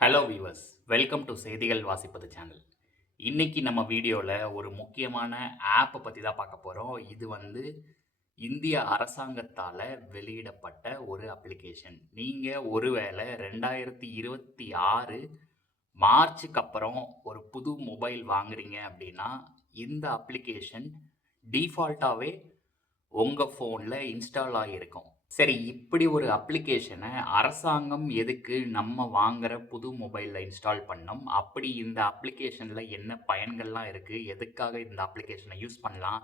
Hello viewers, welcome to செய்திகள் வாசிப்பது channel. இன்னைக்கு நம்ம வீடியோவில் ஒரு முக்கியமான ஆப்பை பற்றி தான் பார்க்க போகிறோம். இது வந்து இந்திய அரசாங்கத்தால் வெளியிடப்பட்ட ஒரு அப்ளிகேஷன். நீங்கள் ஒருவேளை 2026 மார்ச்சுக்கு அப்புறம் ஒரு புது மொபைல் வாங்குறீங்க அப்படின்னா இந்த அப்ளிகேஷன் டிஃபால்ட்டாகவே உங்கள் ஃபோனில் இன்ஸ்டால் ஆகியிருக்கும். சரி, இப்படி ஒரு அப்ளிகேஷனை அரசாங்கம் எதுக்கு நம்ம வாங்குற புது மொபைலில் இன்ஸ்டால் பண்ணோம்? அப்படி இந்த அப்ளிகேஷனில் என்ன பயன்கள்லாம் இருக்குது? எதுக்காக இந்த அப்ளிகேஷனை யூஸ் பண்ணலாம்?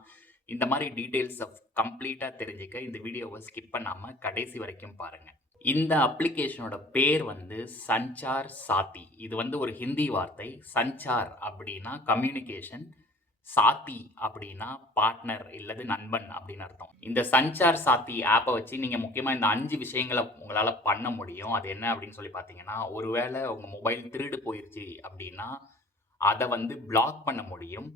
இந்த மாதிரி டீட்டெயில்ஸை கம்ப்ளீட்டாக தெரிஞ்சுக்க இந்த வீடியோவை ஸ்கிப் பண்ணாமல் கடைசி வரைக்கும் பாருங்கள். இந்த அப்ளிகேஷனோட பேர் வந்து சஞ்சார் சாத்தி. இது வந்து ஒரு ஹிந்தி வார்த்தை. சஞ்சார் அப்படின்னா கம்யூனிகேஷன், சாத்தி அப்படின்னா பார்ட்னர் இல்லது நண்பன் அப்படின்னு அர்த்தம். இந்த சஞ்சார் சாத்தி ஆப்பை வச்சு நீங்கள் முக்கியமாக இந்த 5 விஷயங்களை உங்களால் பண்ண முடியும். அது என்ன அப்படின்னு சொல்லி பார்த்தீங்கன்னா, ஒருவேளை உங்கள் மொபைல் திருடு போயிருச்சு அப்படின்னா அதை வந்து பிளாக் பண்ண முடியும்.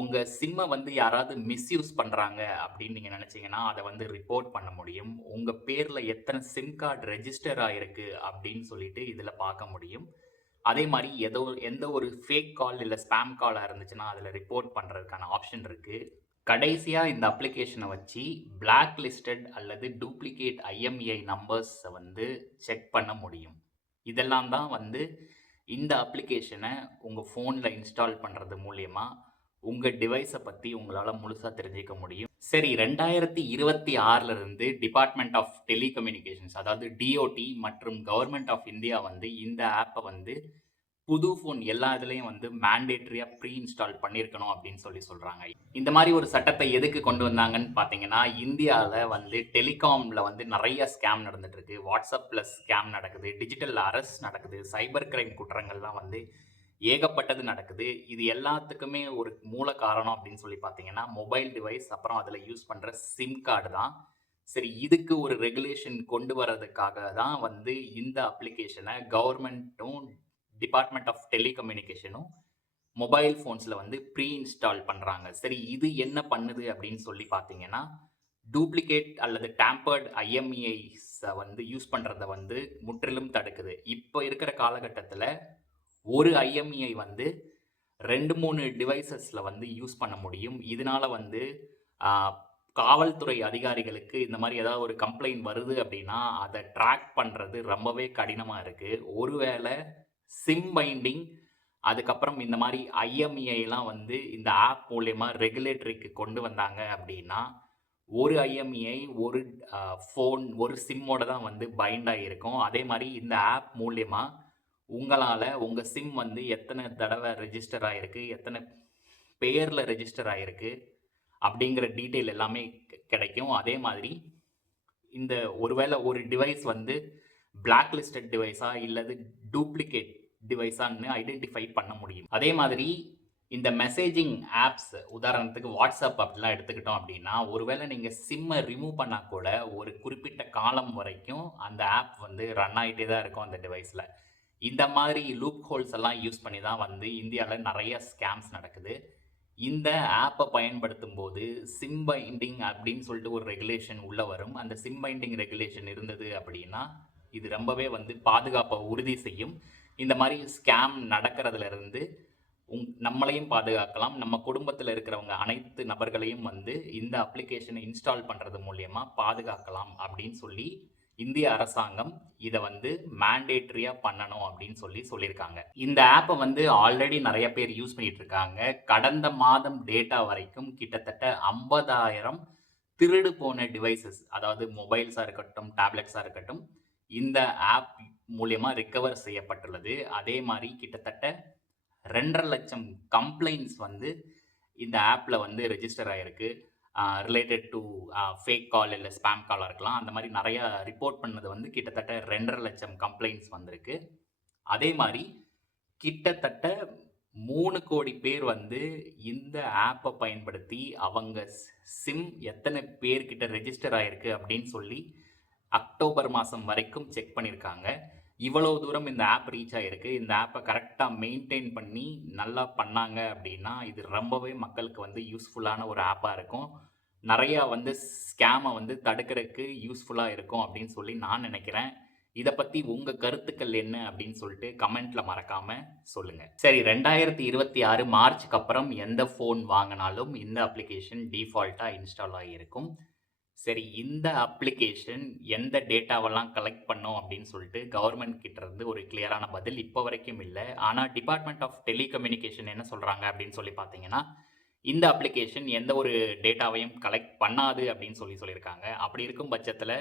உங்கள் சிம்மை வந்து யாராவது மிஸ்யூஸ் பண்ணுறாங்க அப்படின்னு நீங்கள் நினச்சிங்கன்னா அதை வந்து ரிப்போர்ட் பண்ண முடியும். உங்கள் பேரில் எத்தனை சிம் கார்டு ரெஜிஸ்டர் ஆகிருக்கு அப்படின்னு சொல்லிட்டு இதில் பார்க்க முடியும். அதே மாதிரி எந்த ஒரு ஃபேக் கால் இல்லை ஸ்பேம் காலாக இருந்துச்சுன்னா அதில் ரிப்போர்ட் பண்ணுறதுக்கான ஆப்ஷன் இருக்குது. கடைசியாக இந்த அப்ளிகேஷனை வச்சு பிளாக் லிஸ்டட் அல்லது டூப்ளிகேட் ஐஎம்இஐ நம்பர்ஸை வந்து செக் பண்ண முடியும். இதெல்லாம் தான் வந்து இந்த அப்ளிகேஷனை உங்கள் ஃபோனில் இன்ஸ்டால் பண்ணுறது மூலயமா உங்கள் டிவைஸை பற்றி உங்களால் முழுசாக தெரிஞ்சிக்க முடியும். சரி, 2026 இருந்து டிபார்ட்மெண்ட் ஆஃப் டெலிகம்யூனிகேஷன்ஸ் அதாவது டிஓடி மற்றும் கவர்மெண்ட் ஆஃப் இந்தியா வந்து இந்த ஆப்பை வந்து புது ஃபோன் எல்லா இதுலேயும் வந்து மேண்டேட்ரியாக ப்ரீ இன்ஸ்டால் பண்ணியிருக்கணும் அப்படின்னு சொல்கிறாங்க. இந்த மாதிரி ஒரு சட்டத்தை எதுக்கு கொண்டு வந்தாங்கன்னு பார்த்தீங்கன்னா, இந்தியாவில் வந்து டெலிகாமில் வந்து நிறைய ஸ்கேம் நடந்துட்டு இருக்கு. வாட்ஸ்அப்பில் ஸ்கேம் நடக்குது, டிஜிட்டல் அரெஸ்ட் நடக்குது, சைபர் கிரைம் குற்றங்கள்லாம் வந்து ஏகப்பட்டது நடக்குது. இது எல்லாத்துக்குமே ஒரு மூல காரணம் அப்படின்னு சொல்லி பார்த்தீங்கன்னா, மொபைல் டிவைஸ் அப்புறம் அதில் யூஸ் பண்ணுற சிம் கார்டு தான். சரி, இதுக்கு ஒரு ரெகுலேஷன் கொண்டு வரதுக்காக தான் வந்து இந்த அப்ளிகேஷனை கவர்மெண்ட்டும் டிபார்ட்மெண்ட் ஆஃப் டெலிகம்யூனிகேஷனும் மொபைல் ஃபோன்ஸில் வந்து ப்ரீ இன்ஸ்டால் பண்ணுறாங்க. சரி, இது என்ன பண்ணுது அப்படின்னு சொல்லி பார்த்தீங்கன்னா, டூப்ளிகேட் அல்லது டேம்பர்டு ஐஎம்இஐஸை வந்து யூஸ் பண்ணுறத வந்து முற்றிலும் தடுக்குது. இப்போ இருக்கிற காலகட்டத்தில் ஒரு ஐஎம்இஐ வந்து 2-3 டிவைசஸில் வந்து யூஸ் பண்ண முடியும். இதனால வந்து காவல்துறை அதிகாரிகளுக்கு இந்த மாதிரி ஏதாவது ஒரு கம்ப்ளைண்ட் வருது அப்படின்னா அதை ட்ராக் பண்ணுறது ரொம்பவே கடினமாக இருக்குது. ஒருவேளை சிம் பைண்டிங் அதுக்கப்புறம் இந்த மாதிரி ஐஎம்இஐலாம் வந்து இந்த ஆப் மூலயமா ரெகுலேட்டரிக்கு கொண்டு வந்தாங்க அப்படின்னா ஒரு ஐஎம்இஐ ஒரு ஃபோன் ஒரு சிம்மோட தான் வந்து பைண்ட் ஆகியிருக்கும். அதே மாதிரி இந்த ஆப் மூலயமா உங்களால் உங்கள் சிம் வந்து எத்தனை தடவை ரெஜிஸ்டர் ஆகிருக்கு, எத்தனை பேரில் ரெஜிஸ்டர் ஆகிருக்கு அப்படிங்கிற டீட்டெயில் எல்லாமே கிடைக்கும். அதே மாதிரி இந்த ஒருவேளை ஒரு டிவைஸ் வந்து பிளாக் லிஸ்டட் டிவைஸா இல்லது டூப்ளிகேட் டிவைஸான்னு ஐடென்டிஃபை பண்ண முடியும். அதே மாதிரி இந்த மெசேஜிங் ஆப்ஸ், உதாரணத்துக்கு வாட்ஸ்அப் அப்படிலாம் எடுத்துக்கிட்டோம் அப்படின்னா, ஒருவேளை நீங்கள் சிம்மை ரிமூவ் பண்ணால் கூட ஒரு குறிப்பிட்ட காலம் வரைக்கும் அந்த ஆப் வந்து ரன் ஆகிட்டே தான் இருக்கும் அந்த டிவைஸில். இந்த மாதிரி லூப் ஹோல்ஸ் எல்லாம் யூஸ் பண்ணி தான் வந்து இந்தியாவில் நிறைய ஸ்கேம்ஸ் நடக்குது. இந்த ஆப்பை பயன்படுத்தும் போது சிம் பைண்டிங் அப்படின்னு சொல்லிட்டு ஒரு ரெகுலேஷன் உள்ளே வரும். அந்த சிம் பைண்டிங் ரெகுலேஷன் இருந்தது அப்படின்னா இது ரொம்பவே வந்து பாதுகாப்பை உறுதி செய்யும். இந்த மாதிரி ஸ்கேம் நடக்கிறதுலேருந்து நம்மளையும் பாதுகாக்கலாம், நம்ம குடும்பத்தில் இருக்கிறவங்க அனைத்து நபர்களையும் வந்து இந்த அப்ளிகேஷனை இன்ஸ்டால் பண்ணுறது மூலயமா பாதுகாக்கலாம் அப்படின்னு சொல்லி இந்திய அரசாங்கம் இதை வந்து மேண்டேட்ரியாக பண்ணணும் அப்படின்னு சொல்லியிருக்காங்க. இந்த ஆப்பை வந்து ஆல்ரெடி நிறைய பேர் யூஸ் பண்ணிட்டு இருக்காங்க. கடந்த மாதம் டேட்டா வரைக்கும் கிட்டத்தட்ட 50,000 திருடு போன டிவைசஸ், அதாவது மொபைல்ஸாக இருக்கட்டும், டேப்லெட்ஸாக இருக்கட்டும், இந்த ஆப் மூலயமா ரிகவர் செய்யப்பட்டுள்ளது. அதே மாதிரி கிட்டத்தட்ட 2.5 லட்சம் கம்ப்ளைண்ட்ஸ் வந்து இந்த ஆப்பில் வந்து ரெஜிஸ்டர் ஆகிருக்கு. ரிலேட்டட் டு ஃபேக் கால் இல்லை ஸ்பேம் காலாக இருக்கலாம். அந்த மாதிரி நிறையா ரிப்போர்ட் பண்ணது வந்து கிட்டத்தட்ட 2.5 லட்சம் கம்ப்ளைண்ட்ஸ் வந்திருக்கு. அதே மாதிரி கிட்டத்தட்ட 3 கோடி பேர் வந்து இந்த ஆப்பை பயன்படுத்தி அவங்க சிம் எத்தனை பேர்கிட்ட ரெஜிஸ்டர் ஆகிருக்கு அப்படின்னு சொல்லி அக்டோபர் மாதம் வரைக்கும் செக் பண்ணியிருக்காங்க. இவ்வளோ தூரம் இந்த ஆப் ரீச் ஆகிருக்கு. இந்த ஆப்பை கரெக்டாக மெயின்டைன் பண்ணி நல்லா பண்ணாங்க அப்படின்னா இது ரொம்பவே மக்களுக்கு வந்து யூஸ்ஃபுல்லான ஒரு ஆப்பாக இருக்கும். நிறையா வந்து ஸ்கேமை வந்து தடுக்கிறதுக்கு யூஸ்ஃபுல்லாக இருக்கும் அப்படின்னு சொல்லி நான் நினைக்கிறேன். இத பத்தி உங்க கருத்துக்கள் என்ன அப்படின்னு சொல்லிட்டு கமெண்ட்ல மறக்காம சொல்லுங்க. சரி 2026 மார்ச்சுக்கு அப்புறம் எந்த ஃபோன் வாங்குனாலும் இந்த அப்ளிகேஷன் டிஃபால்ட்டா இன்ஸ்டால் ஆகியிருக்கும். சரி இந்த அப்ளிகேஷன் எந்த டேட்டாவெல்லாம் கலெக்ட் பண்ணும் அப்படின்னு சொல்லிட்டு கவர்மெண்ட் கிட்ட இருந்து ஒரு கிளியரான பதில் இப்போ வரைக்கும் இல்ல. ஆனா டிபார்ட்மெண்ட் ஆஃப் டெலிகம்யூனிகேஷன் என்ன சொல்றாங்க அப்படின்னு சொல்லி பார்த்தீங்கன்னா, இந்த அப்ளிகேஷன் எந்த ஒரு டேட்டாவையும் கலெக்ட் பண்ணாது அப்படின்னு சொல்லியிருக்காங்க. அப்படி இருக்கும் பட்சத்துல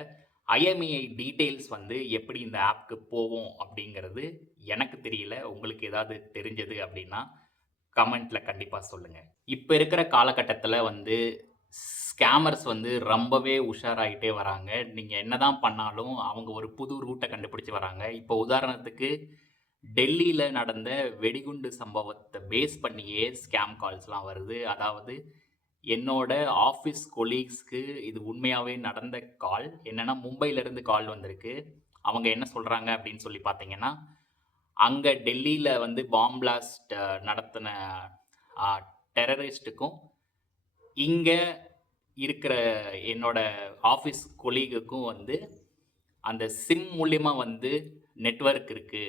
ஐஎம்இஐ டீட்டெயில்ஸ் வந்து எப்படி இந்த ஆப்க்கு போகும் அப்படிங்கிறது எனக்கு தெரியல. உங்களுக்கு ஏதாவது தெரிஞ்சது அப்படின்னா கமெண்ட்ல கண்டிப்பா சொல்லுங்க. இப்ப இருக்கிற காலகட்டத்துல வந்து ஸ்கேமர்ஸ் வந்து ரொம்பவே உஷாராயிட்டே வராங்க. நீங்க என்னதான் பண்ணாலும் அவங்க ஒரு புது ரூட்ட கண்டுபிடிச்சு வராங்க. இப்போ உதாரணத்துக்கு டெல்லியில நடந்த வெடிகுண்டு சம்பவத்த பேஸ் பண்ணியே ஸ்கேம் கால்ஸ்லாம் வருது. அதாவது என்னோட ஆஃபீஸ் கொலீக்ஸ்க்கு இது உண்மையாவே நடந்த கால். என்னன்னா மும்பையிலிருந்து கால் வந்திருக்கு. அவங்க என்ன சொல்றாங்க அப்படின்னு சொல்லி பார்த்தீங்கன்னா, அங்க டெல்லியில வந்து பாம் பிளாஸ்ட் நடத்தின அ டெரரிஸ்ட்டுக்கும், இங்க இருக்கிற என்னோட ஆஃபீஸ் கொலீகுக்கும் வந்து அந்த சிம் மூலியமா வந்து நெட்வொர்க் இருக்கு.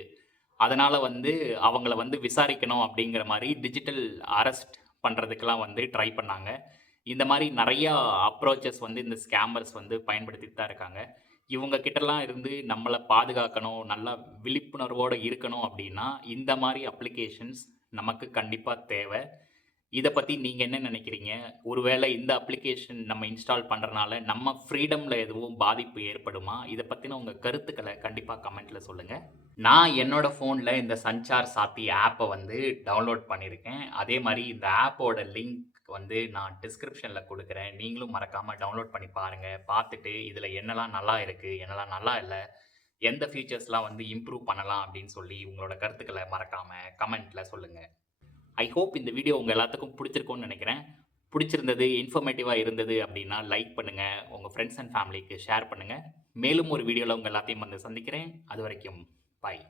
அதனால வந்து அவங்கள வந்து விசாரிக்கணும் அப்படிங்கிற மாரி டிஜிட்டல் அரெஸ்ட் பண்றதுக்கெல்லாம் வந்து ட்ரை பண்ணாங்க. இந்த மாரி நெறையா அப்ரோச்சஸ் வந்து இந்த ஸ்கேமர்ஸ் வந்து பயன்படுத்திட்டு தான் இருக்காங்க. இவங்க கிட்டலாம் இருந்து நம்மள பாதுகாக்கணும், நல்லா விழிப்புணர்வோட இருக்கணும் அப்படின்னா, இந்த மாரி அப்ளிகேஷன்ஸ் நமக்கு கண்டிப்பா தேவ. இத பத்தி நீங்க என்ன நெனைக்கிறீங்க? ஒருவேளை இந்த அப்ளிகேஷன் நம்ம இன்ஸ்டால் பண்றனால நம்ம ஃப்ரீடம்ல எதுவும் பாதிப்பு ஏற்படுமா? இத பத்தின உங்க கருத்துக்கள கண்டிப்பா கமெண்ட்ல சொல்லுங்க. நான் என்னோட ஃபோன்ல இந்த சஞ்சார் சாத்தி ஆப்ப வந்து டவுன்லோட் பண்ணியிருக்கேன். அதே மாரி இந்த ஆப்போட லிங்க் வந்து நான் டிஸ்கிரிப்ஷன்ல குடுக்குறேன். நீங்களும் மறக்காம டவுன்லோட் பண்ணி பாருங்க. பார்த்துட்டு இதுல என்னலாம் நல்லா இருக்கு, என்னலாம் நல்லா இல்ல, எந்த ஃபீச்சர்ஸ்லாம் வந்து இம்ப்ரூவ் பண்ணலாம் அப்படின்னு சொல்லி உங்களோட கருத்துக்கள மறக்காம கமெண்ட்ல சொல்லுங்க. ஐ ஹோப் இந்த வீடியோ உங்க எல்லாத்துக்கும் பிடிச்சிருக்கும்னு நெனைக்கிறேன். பிடிச்சிருந்தது, இன்ஃபர்மேட்டிவா இருந்தது அப்படின்னா லைக் பண்ணுங்க. உங்க ஃப்ரெண்ட்ஸ் அண்ட் ஃபேமிலிக்கு ஷேர் பண்ணுங்க. மேலும் ஒரு வீடியோல உங்க எல்லாத்தையும் வந்து சந்திக்கிறேன். அதுவரைக்கும் பாய்.